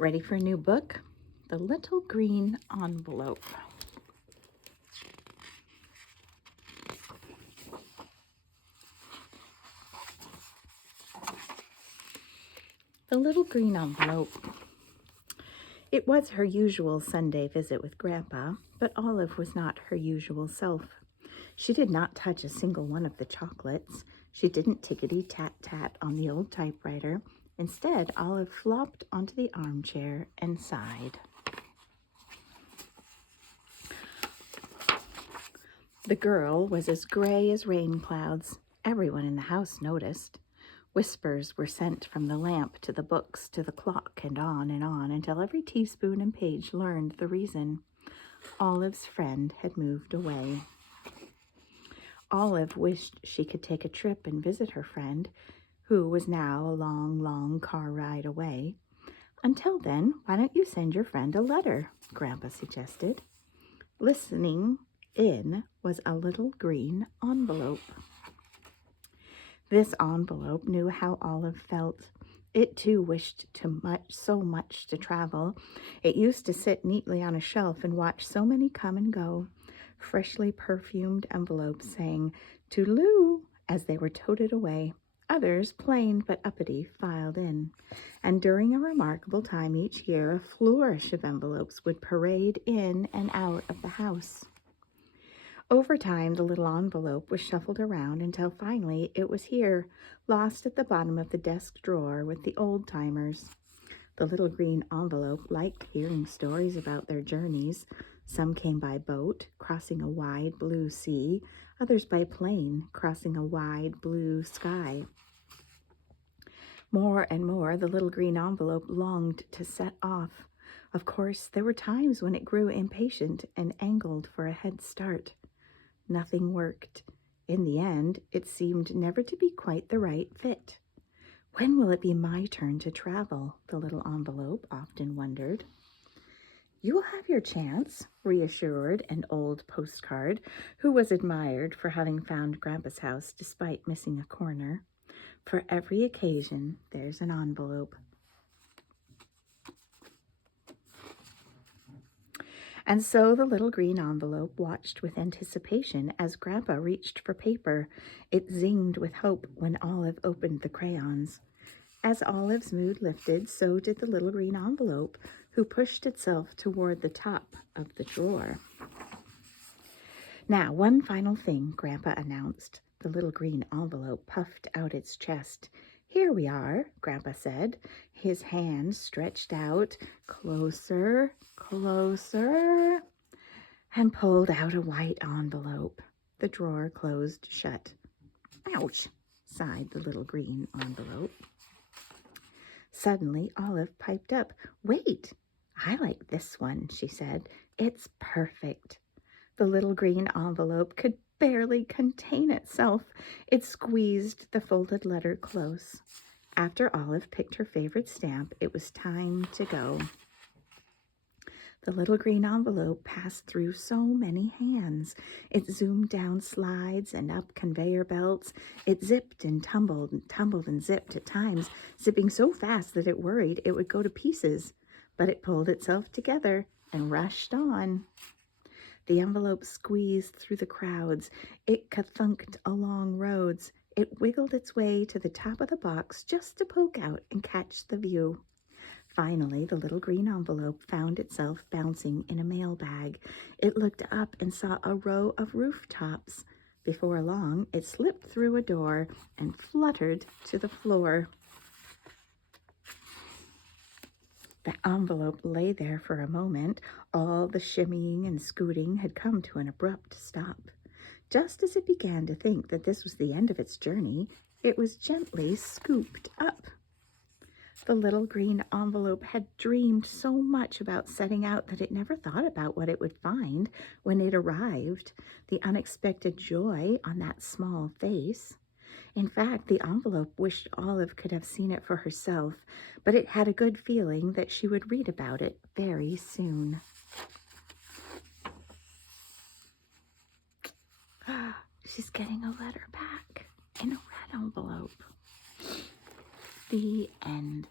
Ready for a new book? The Little Green Envelope. The Little Green Envelope. It was her usual Sunday visit with Grandpa, but Olive was not her usual self. She did not touch a single one of the chocolates. She didn't tickety-tat-tat on the old typewriter. Instead, Olive flopped onto the armchair and sighed. The girl was as gray as rain clouds. Everyone in the house noticed. Whispers were sent from the lamp to the books to the clock and on until every teaspoon and page learned the reason. Olive's friend had moved away. Olive wished she could take a trip and visit her friend, who was now a long, long car ride away. Until then, why don't you send your friend a letter? Grandpa suggested. Listening in was a little green envelope. This envelope knew how Olive felt. It too wished so much to travel. It used to sit neatly on a shelf and watch so many come and go. Freshly perfumed envelopes saying "Toodaloo" as they were toted away. Others, plain but uppity, filed in. And during a remarkable time each year, a flourish of envelopes would parade in and out of the house. Over time, the little envelope was shuffled around until finally it was here, lost at the bottom of the desk drawer with the old-timers. The little green envelope liked hearing stories about their journeys. Some came by boat, crossing a wide blue sea, others by plane, crossing a wide blue sky. More and more, the little green envelope longed to set off. Of course, there were times when it grew impatient and angled for a head start. Nothing worked. In the end, it seemed never to be quite the right fit. When will it be my turn to travel? The little envelope often wondered. You will have your chance, reassured an old postcard, who was admired for having found Grandpa's house despite missing a corner. For every occasion, there's an envelope. And so the little green envelope watched with anticipation as Grandpa reached for paper. It zinged with hope when Olive opened the crayons. As Olive's mood lifted, so did the little green envelope, who pushed itself toward the top of the drawer. Now, one final thing, Grandpa announced. The little green envelope puffed out its chest. Here we are, Grandpa said, his hand stretched out, closer, closer, and pulled out a white envelope. The drawer closed shut. Ouch, sighed the little green envelope. Suddenly, Olive piped up. Wait, I like this one, she said. It's perfect. The little green envelope could barely contain itself. It squeezed the folded letter close. After Olive picked her favorite stamp, it was time to go. The little green envelope passed through so many hands. It zoomed down slides and up conveyor belts. It zipped and tumbled and zipped at times, zipping so fast that it worried it would go to pieces. But it pulled itself together and rushed on. The envelope squeezed through the crowds. It ka-thunked along roads. It wiggled its way to the top of the box just to poke out and catch the view. Finally, the little green envelope found itself bouncing in a mailbag. It looked up and saw a row of rooftops. Before long, it slipped through a door and fluttered to the floor. The envelope lay there for a moment. All the shimmying and scooting had come to an abrupt stop. Just as it began to think that this was the end of its journey, it was gently scooped up. The little green envelope had dreamed so much about setting out that it never thought about what it would find when it arrived, the unexpected joy on that small face. In fact, the envelope wished Olive could have seen it for herself, but it had a good feeling that she would read about it very soon. She's getting a letter back in a red envelope. The end.